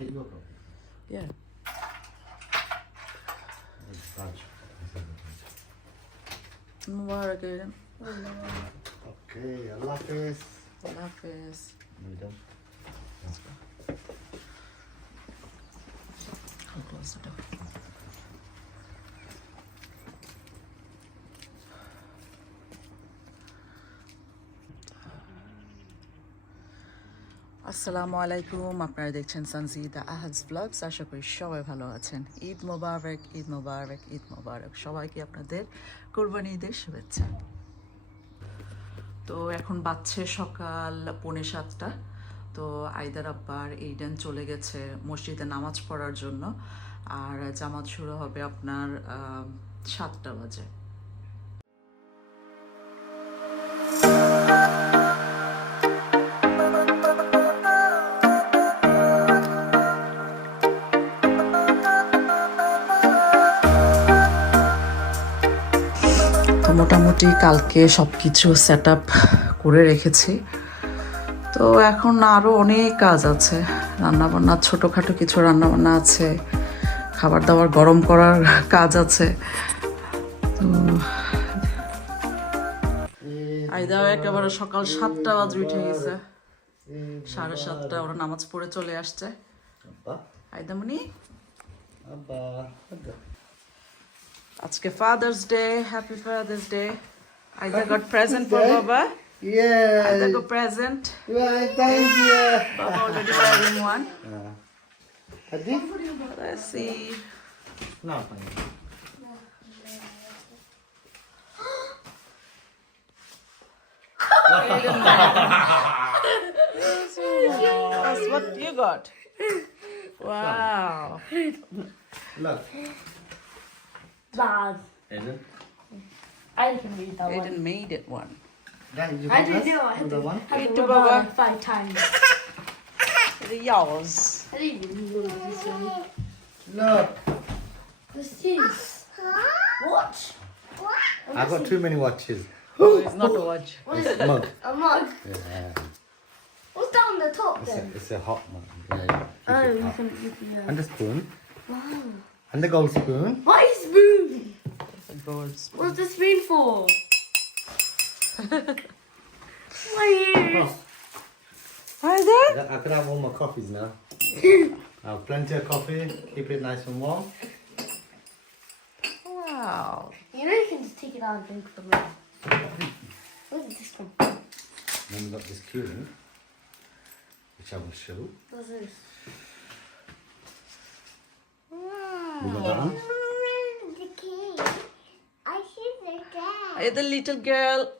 Take your coffee. Yeah. Raj. Mubarak Aiden. Okay, Allah Hafiz. Allah Hafiz. You done? I'll close the door. আসসালামু আলাইকুম, আপনারা দেখছেন Sanjida আহাজ blogs. আশা করি সবাই ভালো আছেন। ঈদ মোবারক ঈদ মোবারক ঈদ মোবারক। সবাইকে আপনাদের কোরবানি ঈদের শুভেচ্ছা। তো এখন বাজছে সকাল পৌনে সাতটা। তো আইদার আব্বার এইডেন চলে গেছে মসজিদে নামাজ পড়ার জন্য। আর জামাত শুরু হবে আপনার সাতটা বাজে। তো মোটামুটি কালকে সব কিছু সেট আপ করে রেখেছি। তো এখন আরও অনেক কাজ আছে। রান্নাবান্না ছোটোখাটো কিছু রান্নাবান্না আছে। খাবার দাবার গরম করার কাজ আছে। তো আইদাও একেবারে সকাল সাতটা বাজে উঠে গেছে। সাড়ে সাতটা ওরা নামাজ পড়ে চলে আসছে. আইদামনি Abba. Abba. আজকে father's day happy father's day আইদা got present for baba Yeah. আইদা go present Right, thank you. Baba already wearing one Uh, Adi? let's see No, fine. That's what you got. Wow. Look. Bad. Aiden. I can read that one. Aiden made it one. Dad, you I didn't this? know I had The to, one? had Eat to the rub it baba. five times. It is yours. I didn't even know this one. Look. This is. What? I've got too many watches. It's not a watch. What is it? Mug. A mug. Yeah. What's down the top It's a, then? it's a hot mug. Yeah. Oh, keep it you can, you can, yeah. And the spoon. Wow. And the gold spoon. My spoon! The gold spoon. What's the spoon for? My ears! Hi there. I could have all my coffees now. I have plenty of coffee. Keep it nice and warm. Wow. You know you can just take it out and drink from it. Look at this one. Then we got this keyring, which I will show. What's this? Got that one. The key. I see the cat. Hey, the little girl.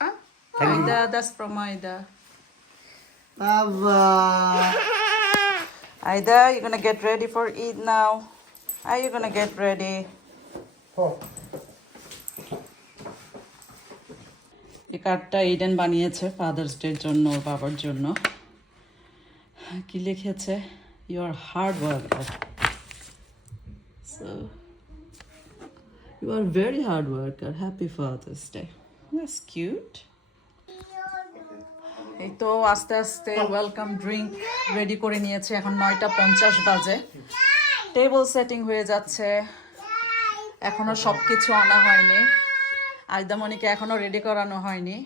Huh? Aida, that's from Aida. Baba. Aida, you're gonna get ready for Eid now. Are you gonna get ready? Oh. এই কার্ডটা Eden বানিয়েছে father's ডের জন্য ওর বাবার জন্য কি লিখেছে you are hard worker so you are very hard worker happy Father's Day that's cute এই তো আস্তে আস্তে ওয়েলকাম ড্রিঙ্ক রেডি করে নিয়েছে। এখন নয়টা পঞ্চাশ বাজে। টেবল সেটিং হয়ে যাচ্ছে। এখনও সব কিছু আনা হয়নি। আইদামণিকে এখনও রেডি করানো হয়নি।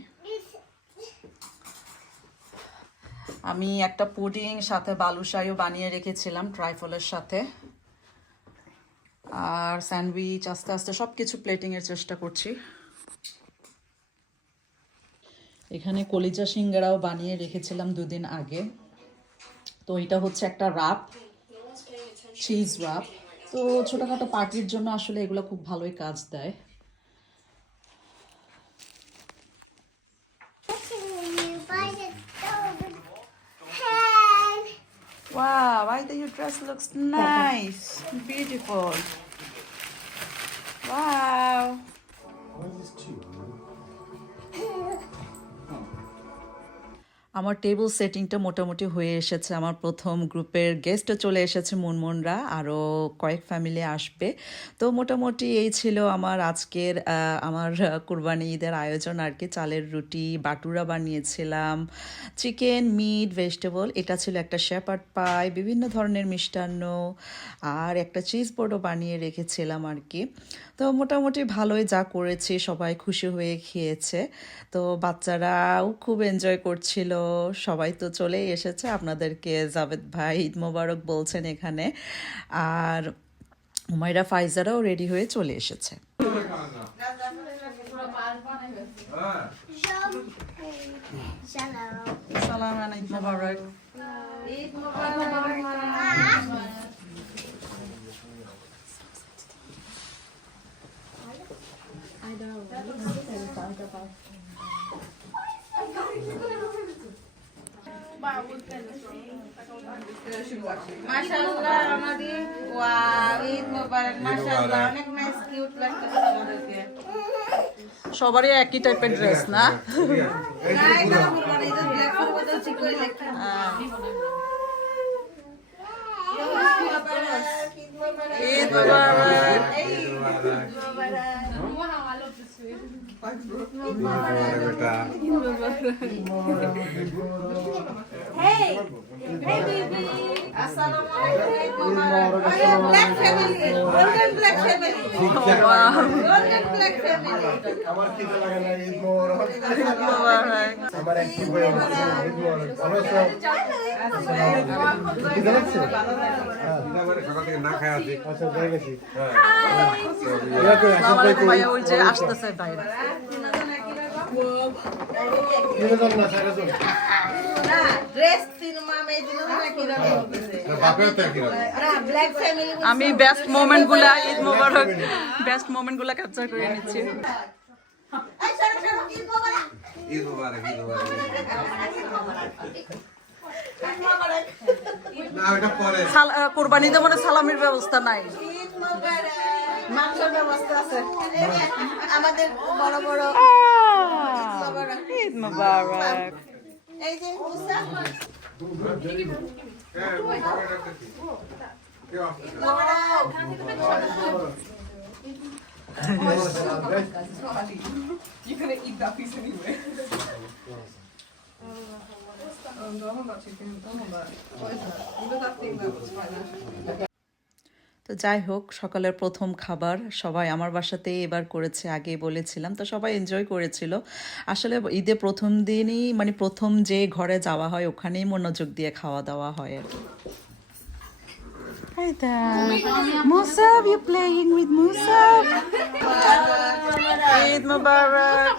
আমি একটা পুডিং সাথে বালুশাইও বানিয়ে রেখেছিলাম ট্রাইফলের সাথে। আর স্যান্ডউইচ, আস্তে আস্তে সব কিছু প্লেটিংয়ের চেষ্টা করছি। এখানে কলিজা সিঙ্গারাও বানিয়ে রেখেছিলাম দুদিন আগে। তো এটা হচ্ছে একটা রাপ চিজ রাপ তো ছোটোখাটো পার্টির জন্য আসলে এগুলো খুব ভালোই কাজ দেয়। Wow, Aida, your dress looks nice, beautiful. আমার টেবিল সেটিংটা মোটামুটি হয়ে এসেছে। আমার প্রথম গ্রুপের গেস্টও চলে এসেছে মুনমুনরা। আরও কয়েক ফ্যামিলি আসবে। তো মোটামুটি এই ছিল আমার আজকের আমার কুরবানি ঈদের আয়োজন আর কি। চালের রুটি, বাটুরা বানিয়েছিলাম চিকেন মিট ভেজিটেবল এটা ছিল একটা শেপার্ড পাই বিভিন্ন ধরনের মিষ্টান্ন, আর একটা চিজ বোর্ডও বানিয়ে রেখেছিলাম আর কি। তো মোটামুটি ভালোই যা করেছি, সবাই খুশি হয়ে খেয়েছে। তো বাচ্চারাও খুব এনজয় করছিল। সবাই তো চলেই এসেছে। আপনাদেরকে জাভেদ ভাই ঈদ মোবারক বলছেন এখানে। আর হুমায়রা ফাইজারাও রেডি হয়ে চলে এসেছে। ঈদ মোবারক। মাশাআল্লাহ আমাদের ওয়াও ঈদ মোবারক মাশাআল্লাহ। অনেক নাইস কিউট লাগতেছে আমাদেরকে সবারই একই টাইপের ড্রেস না? করে লেখা ঈদ মোবারক আসসালামু আলাইকুম ঈদ মোবারক black family golden black family golden black family আমার খিদে লাগে না ঈদ মোবারক মোবারক আমার একটু বই আছে ঈদ মোবারক ভালো আছো খিদে লাগছে সকাল থেকে না খায় আছি আচ্ছা যাই গেছি আসসালামু আলাইকুম ভাইয়া ওই যে আসতেছে আমি বেস্ট মোমেন্টগুলা ঈদ মোবারক বেস্ট মোমেন্টগুলা ক্যাপচার করে নিচ্ছি। এই সরো সরো ঈদ মোবারক। ঈদ মুবারক। ঈদ মুবারক। না ওটা পরে সাল- আহ, কোরবানিতে মনে হয় সালামির ব্যবস্থা নাই ঈদ মোবারক মাংসের ব্যবস্থা আছে আমাদের বড় বড় ঈদ মোবারক এই যে মুসা হ্যাঁ বাবা ডাকতেছি কেউ আসছে তো যাই হোক সকালের প্রথম খাবার সবাই আমার বাসাতেই এবার করেছে আগেই বলেছিলাম তো সবাই এনজয় করেছিল আসলে ঈদে প্রথম দিনই মানে প্রথম যে ঘরে যাওয়া হয় ওখানেই মনোযোগ দিয়ে খাওয়া দাওয়া হয় আর কি Hi there. Musab, you playing with Musab? Eid Mubarak.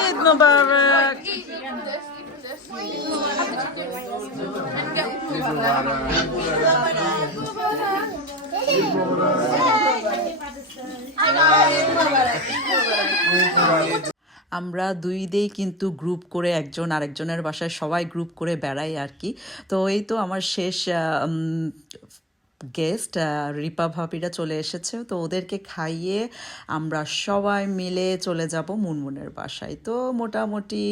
Eid Mubarak. আমরা দুই দেই কিন্তু গ্রুপ করে একজন আরেকজনের বাসায় সবাই গ্রুপ করে বেড়াই আর কি। তো এই তো আমার শেষ গেস্ট রিপা ভাবিরা চলে এসেছে। তো ওদেরকে খাইয়ে আমরা সবাই মিলে চলে যাব মুনমুনের বাসায়। তো মোটামুটি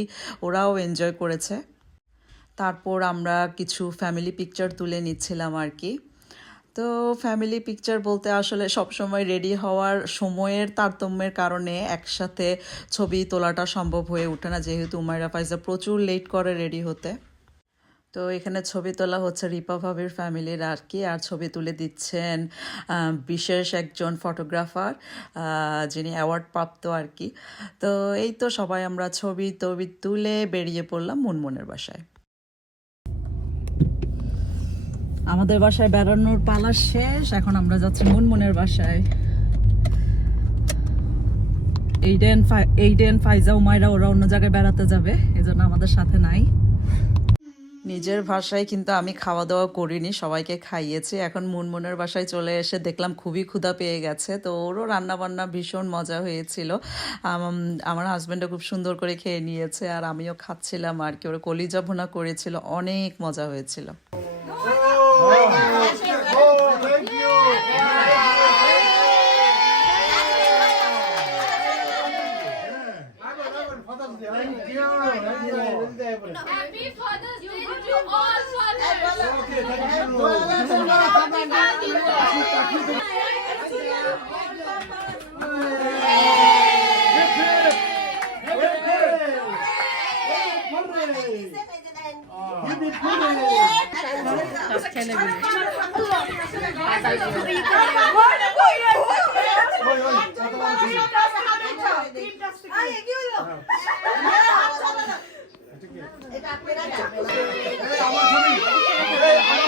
ওরাও এনজয় করেছে। তারপর আমরা কিছু ফ্যামিলি পিকচার তুলে নিচ্ছিলাম আর কি। তো ফ্যামিলি পিকচার বলতে আসলে সবসময় রেডি হওয়ার সময়ের তারতম্যের কারণে একসাথে ছবি তোলাটা সম্ভব হয়ে ওঠে না। যেহেতু উমায়রা ফাইজা প্রচুর লেট করে রেডি হতে। তো এখানে ছবি তোলা হচ্ছে রিপা ভাবির ফ্যামিলির আর কি, আর ছবি তুলে দিচ্ছেন বিশেষ একজন ফটোগ্রাফার যিনি অ্যাওয়ার্ড প্রাপ্ত আর কি। তো এই তো সবাই আমরা ছবি টবি তুলে বেরিয়ে পড়লাম মুনমুনের বাসায়। আমাদের বাসায় বেড়ানোর পালা শেষ, এখন আমরা যাচ্ছি মুনমুনের বাসায়। এইডেন এইডেন, ফাইজা, উমাইরা, ওরা অন্য জায়গায় বেড়াতে যাবে, এজন্য আমাদের সাথে নাই। নিজের ভাষায় কিন্তু আমি খাওয়া দাওয়া করিনি সবাইকে খাইয়েছি এখন মুনমুনের বাসায় চলে এসে দেখলাম খুবই ক্ষুধা পেয়ে গেছে তো ওরও রান্না বান্না ভীষণ মজা হয়েছিল আমার হাজব্যান্ডও খুব সুন্দর করে খেয়ে নিয়েছে আর আমিও খাচ্ছিলাম আর কি ওরা কলিজা ভুনা করেছিল অনেক মজা হয়েছিল fathers. হ্যাপি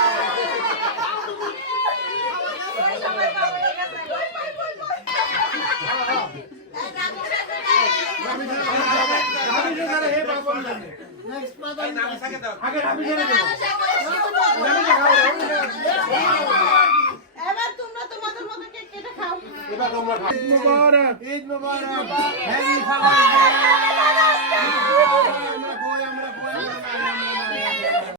ঈদ মুবারক। ঈদ মুবারক। ডে